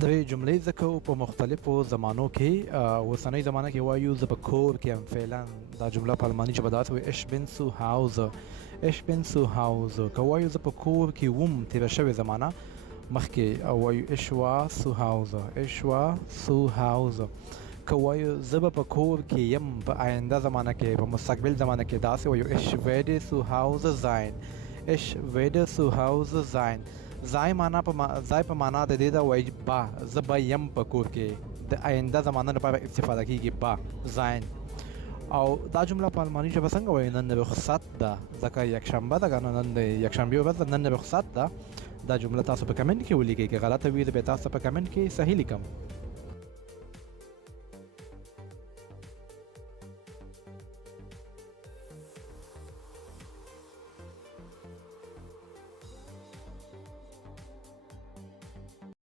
د جملې ذکر په مختلفو زمانو کې اوسنۍ زمانه کې وایو زه په کور کې یم فعلا دا جمله په الماني ژبه داسې وایي ich bin zu Hause ich bin zu Hause که وایو زه په کور کې وم تېره شوې زمانه مخکې او وایو ich war zu Hause ich war zu Hause که وایو زه به په کور کې یم په آینده زمانه کې په مستقبل زمانه کې داسې وایو ich werde zu Hause sein ich werde zu Hause sein ځای په معنا د دې دا وایي با زه به یم په کور کې د آینده زمانه لپاره استفاده کیږي با زاین او دا جمله په الماني ژبه څنګه وایي نن رخصت ده ځکه یکشنبه ده که نن د یکشنبې ورځ ده نن رخصت ده دا جمله تاسو په کمنټ کې ولیکئ که غلطه وي زه به تاسو په کمنټ کې صحیح لیکم